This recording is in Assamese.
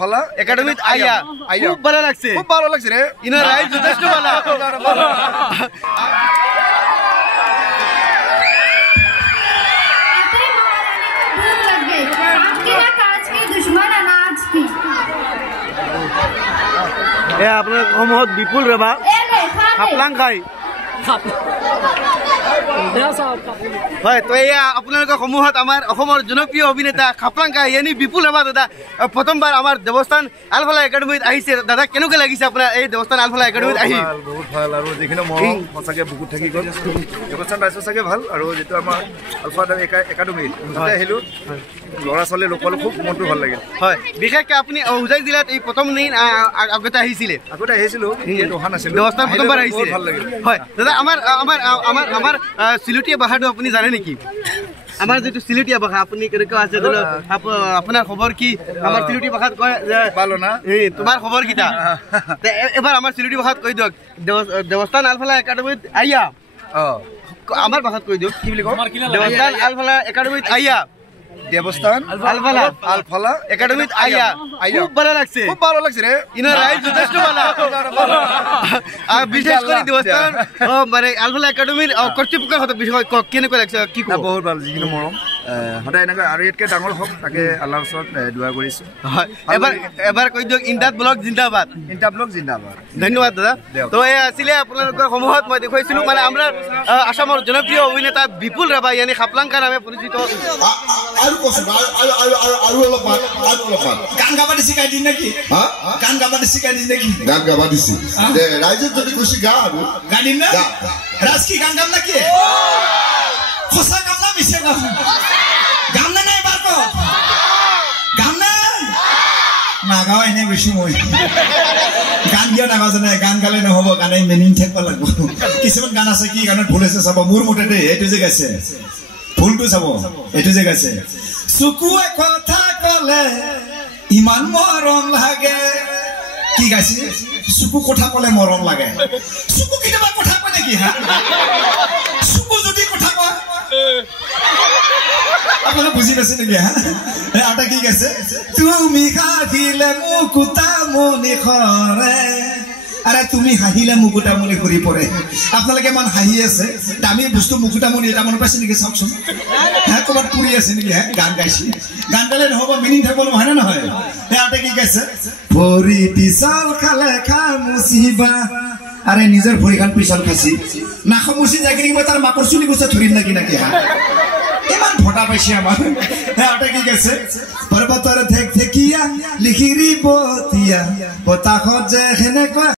আলফালা একাডেমিত আইয়া খুব ভালো লাগছে রে ইনার রাইড যথেষ্ট ভালো আপনার সমহত বিপুল রেবা খাপলাং খাই হয় তো এয়া আপোনালোকৰ সমূহত আমাৰ অসমৰ জনপ্ৰিয় অভিনেতা খাপলাং খাই ইয়ানি বিপুল ৰেবা দাদা প্ৰথমবাৰ আমাৰ দেৱস্থান আলফালা একাডেমিত আহিছে দাদা কেনেকৈ লাগিছে আপোনাৰ এই দেৱস্থান আলফালা একাডেমিত আহি বহুত ভাল আৰু যিখিনি মৰম সঁচাকৈ বুকুত থাকি গ'ল দেৱস্থান ৰাইজৰ চাগে ভাল আৰু যিটো আমাৰ আলফা একাডেমিত আহিলোঁ ল'ৰা ছোৱালী লোকসকলৰ খুব মনটো ভাল লাগিল হয় বিশেষকৈ আপুনি হোজাই জিলাত এই প্ৰথম দিন আগতে আহিছিলে আহিছিলোঁ অহা নাছিলোঁ দেৱস্থান প্ৰথমবাৰ আহিছিলে ভাল লাগিল হয় দাদা আমাৰ চিলুটীয়া ভাষাটো আপুনি জানে নেকি আমাৰ যিটো চিলুটীয়া ভাষা আপুনি কেনেকুৱা আছে আপোনাৰ খবৰ কি আমাৰ চিলুটীয়া ভাষাত কয় যে পালো না এই তোমাৰ খবৰ কিটা এবাৰ আমাৰ চিলুটীয়া ভাষাত কৈ দিয়ক দেৱস্থান আলফালা একাডেমিত আইয়া আমাৰ ভাষাত কৈ দিয়ক কি বুলি কওঁ দেৱস্থান আলফালা একাডেমিত আইয়া দেৱস্থান আলফালা একাডেমিত আইয়া খুব ভালো লাগছে ৰে ইনাৰ ৰাইড যথেষ্ট ভালো বিশেষ কৰে দেৱস্থান মানে আলফালা একাডেমিৰ কৰ্তৃপক্ষৰ হাতত বিষয় কেনেকুৱা লাগছে কি ক'ব বহুত ভাল যিখিনি মৰম সদায় এনেকৈ আৰু ইয়াতকৈ ডাঙৰ হওক তাকে আল্লাহৰ ওচৰত দোৱা কৰিছোঁ এবাৰ কৈ দিয়ক ইণ্টাত ব্লগ জিন্দাবাদ ধন্যবাদ দাদা তো এই আছিলে আপোনালোকৰ সমূহত মই দেখুৱাইছিলোঁ মানে আমাৰ আসামৰ জনপ্ৰিয় অভিনেতা বিপুল ৰেবা ইয়ানি খাপলাং খাই নামে পৰিচিত গান গাবাদি শিকাই দিন নাকি গান গাবাদি শিকাই দিন নাকি গান গাবা দিছি ৰাইজে যদি খুশি গা আৰু গান দিম না ৰাজ কি গান গাম নাকি সঁচা গাম না মিছে গাম গাম না নাই বাৰ গাম না নাগাও এনে গৈছো মই গান দিয়া নাগাজনে গান গালে নহ'ব গানে মেনিং থাকিব লাগিব কিছুমান গান আছে কি গানত ভুল আছে চাব মোৰ মতে দেই এইটো যে গাইছে ভুলটো চাব এইটো যে গাইছে চকুৱে কথা কলে ইমান মৰম লাগে কি গাইছে চকু কথা কলে মৰম লাগে চকু কেতিয়াবা কথা কয় নেকি হা চকু যদি কথা কয় আপোনালোকে বুজি পাইছে নেকি হা এটা কি গাইছে তুমি হাঁহিলে মুকুতা মনি খৰে আৰে তুমি হাঁহিলে মুকুটামণি ঘূৰি পৰে আপোনালোকে ইমান হাঁহি আছে দামী বস্তু মুকুটামণি এটা মনত পাইছে নেকি চাওকচোন হ্যাঁ ক'ৰবাত পুৰি আছে নেকি হ্যাঁ গান গাইছে গান গালে নহ'ব মিনিং থাকিব নহয় নে নহয় ইয়াতে কি গাইছে ভৰি পিছল খালে খামুচিবা আৰে নিজৰ ভৰিখন পিছল খাইছি নাখামুচি যায় কি মই তাৰ মাকৰ চুলি গুচা ধৰিম নাকি হা ইমান ভটা পাইছে আমাৰ ইয়াতে কি গাইছে পৰ্বতৰ ঠেক ঠেকিয়া লিখিৰি বতিয়া বতাহত যে সেনেকুৱা